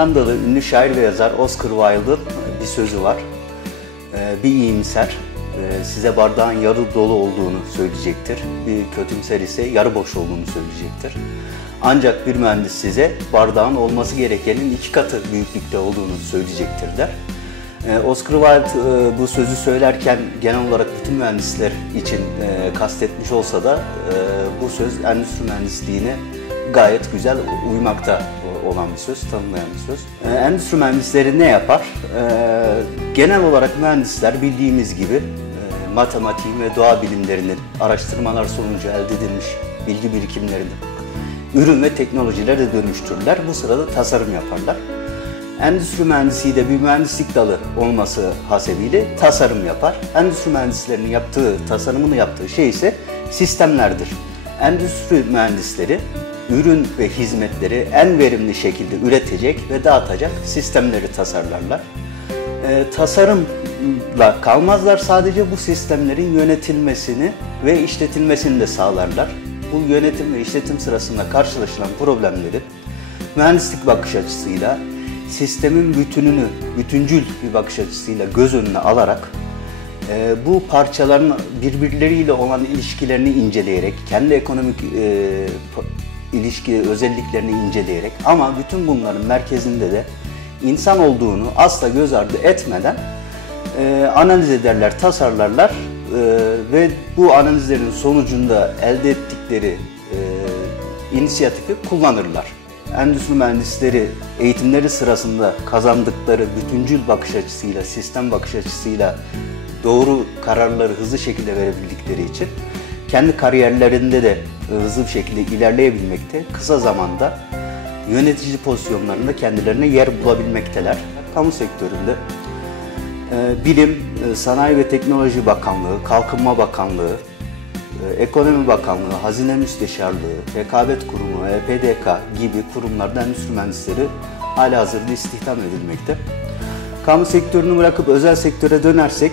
Hollandalı ünlü şair ve yazar Oscar Wilde'ın bir sözü var. Ee, bir iyimser e, size bardağın yarı dolu olduğunu söyleyecektir. Bir kötümser ise yarı boş olduğunu söyleyecektir. Ancak bir mühendis size bardağın olması gerekenin iki katı büyüklükte olduğunu söyleyecektir der. Oscar Wilde e, bu sözü söylerken genel olarak bütün mühendisler için e, kastetmiş olsa da bu söz endüstri mühendisliğine gayet güzel uymakta olan bir söz, tanımlayan bir söz. Ee, endüstri mühendisleri ne yapar? Ee, genel olarak mühendisler bildiğimiz gibi e, matematiğin ve doğa bilimlerinin araştırmalar sonucu elde edilmiş bilgi birikimlerini ürün ve teknolojilere dönüştürürler. Bu sırada tasarım yaparlar. Endüstri mühendisliği de bir mühendislik dalı olması hasebiyle tasarım yapar. Endüstri mühendislerinin yaptığı, tasarımını yaptığı şey ise sistemlerdir. Endüstri mühendisleri ürün ve hizmetleri en verimli şekilde üretecek ve dağıtacak sistemleri tasarlarlar. E, tasarımla kalmazlar sadece bu sistemlerin yönetilmesini ve işletilmesini de sağlarlar. Bu yönetim ve işletim sırasında karşılaşılan problemleri mühendislik bakış açısıyla sistemin bütününü, bütüncül bir bakış açısıyla göz önüne alarak e, bu parçaların birbirleriyle olan ilişkilerini inceleyerek, kendi ekonomik e, ilişki özelliklerini inceleyerek ama bütün bunların merkezinde de insan olduğunu asla göz ardı etmeden e, analiz ederler, tasarlarlar e, ve bu analizlerin sonucunda elde ettikleri e, inisiyatifi kullanırlar. Endüstri mühendisleri eğitimleri sırasında kazandıkları bütüncül bakış açısıyla, sistem bakış açısıyla doğru kararları hızlı şekilde verebildikleri için kendi kariyerlerinde de hızlı bir şekilde ilerleyebilmekte, kısa zamanda yönetici pozisyonlarında kendilerine yer bulabilmekteler. Kamu sektöründe e, Bilim, e, Sanayi ve Teknoloji Bakanlığı, Kalkınma Bakanlığı, e, Ekonomi Bakanlığı, Hazine Müsteşarlığı, Rekabet Kurumu, EPDK gibi kurumlarda endüstri mühendisleri hala hazırda istihdam edilmekte. Kamu sektörünü bırakıp özel sektöre dönersek,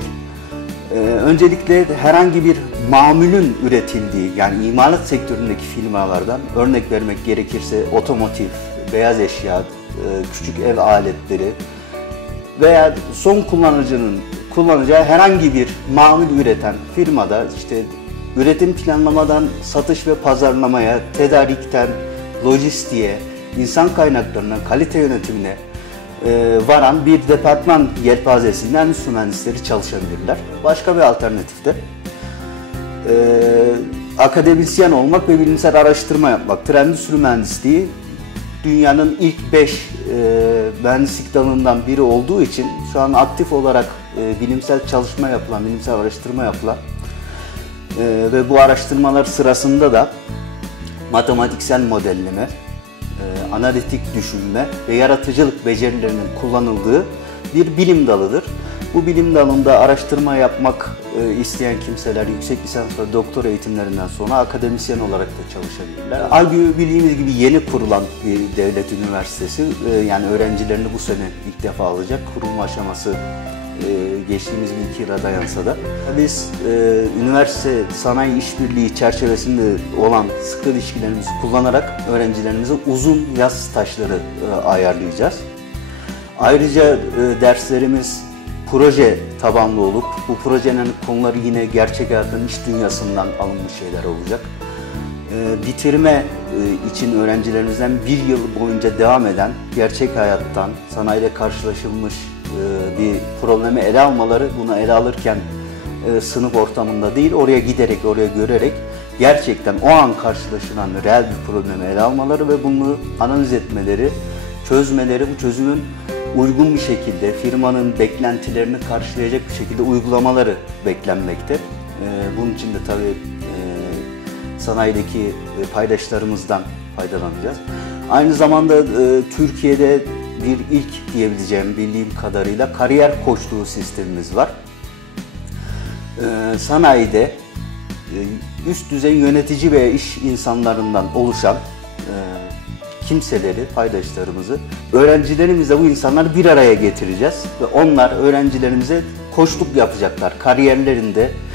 öncelikle herhangi bir mamülün üretildiği yani imalat sektöründeki firmalardan örnek vermek gerekirse otomotiv, beyaz eşya, e, küçük ev aletleri veya son kullanıcının kullanacağı herhangi bir mamül üreten firmada işte üretim planlamadan satış ve pazarlamaya, tedarikten lojistiğe, insan kaynaklarına, kalite yönetimine e, varan bir departman yelpazesinden mühendisleri çalışabilirler. Başka bir alternatif de e, akademisyen olmak ve bilimsel araştırma yapmak. Endüstri mühendisliği dünyanın ilk 5 e, mühendislik dalından biri olduğu için şu an aktif olarak bilimsel çalışma yapılan, bilimsel araştırma yapılan ve bu araştırmalar sırasında da matematiksel modelleme, e, analitik düşünme ve yaratıcılık becerilerinin kullanıldığı bir bilim dalıdır. Bu bilim dalında araştırma yapmak e, isteyen kimseler yüksek lisans ve doktor eğitimlerinden sonra akademisyen olarak da çalışabilirler. AGÜ bildiğimiz gibi yeni kurulan bir devlet üniversitesi. E, yani öğrencilerini bu sene ilk defa alacak. Kurulma aşaması geçtiğimiz bir iki yıla dayansa da. Biz e, üniversite sanayi işbirliği çerçevesinde olan sıkı ilişkilerimizi kullanarak öğrencilerimize uzun yaz stajları e, ayarlayacağız. Ayrıca e, derslerimiz proje tabanlı olup bu projenin konuları yine gerçek hayatın iş dünyasından alınmış şeyler olacak. Ee, bitirme e, için öğrencilerimizden bir yıl boyunca devam eden gerçek hayattan sanayiyle karşılaşılmış e, bir problemi ele almaları, bunu ele alırken e, sınıf ortamında değil, oraya giderek, oraya görerek gerçekten o an karşılaşılan reel bir problemi ele almaları ve bunu analiz etmeleri, çözmeleri, bu çözümün uygun bir şekilde firmanın beklentilerini karşılayacak bir şekilde uygulamaları beklenmekte. Ee, bunun için de tabii e, sanayideki e, paydaşlarımızdan faydalanacağız. Aynı zamanda e, Türkiye'de bir ilk diyebileceğim bildiğim kadarıyla kariyer koçluğu sistemimiz var. Ee, sanayide üst düzey yönetici ve iş insanlarından oluşan kimseleri, paydaşlarımızı, öğrencilerimizle bu insanları bir araya getireceğiz. Ve onlar öğrencilerimize koçluk yapacaklar. Kariyerlerinde e,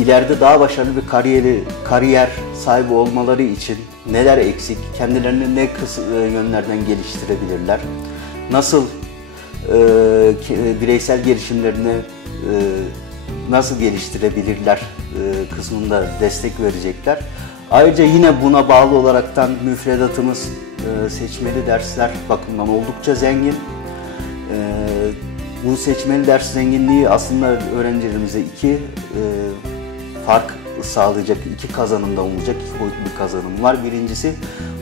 ileride daha başarılı bir kariyeri, kariyer sahibi olmaları için neler eksik, kendilerini ne e, yönlerden geliştirebilirler, nasıl e, ke- bireysel gelişimlerini e, nasıl geliştirebilirler e, kısmında destek verecekler. Ayrıca yine buna bağlı olaraktan müfredatımız e, seçmeli dersler bakımından oldukça zengin. E, bu seçmeli ders zenginliği aslında öğrencilerimize iki e, fark sağlayacak, iki kazanımda olacak, iki boyutlu bir kazanım var. Birincisi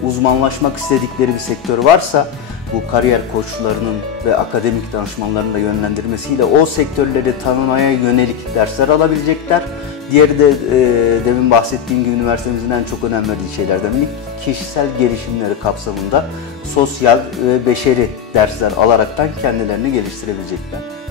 uzmanlaşmak istedikleri bir sektör varsa bu kariyer koçlarının ve akademik danışmanların da yönlendirmesiyle o sektörleri tanımaya yönelik dersler alabilecekler. Diğeri de e, demin bahsettiğim gibi üniversitemizin en çok önem verdiği şeylerden biri kişisel gelişimleri kapsamında sosyal ve beşeri dersler alaraktan kendilerini geliştirebilecekler.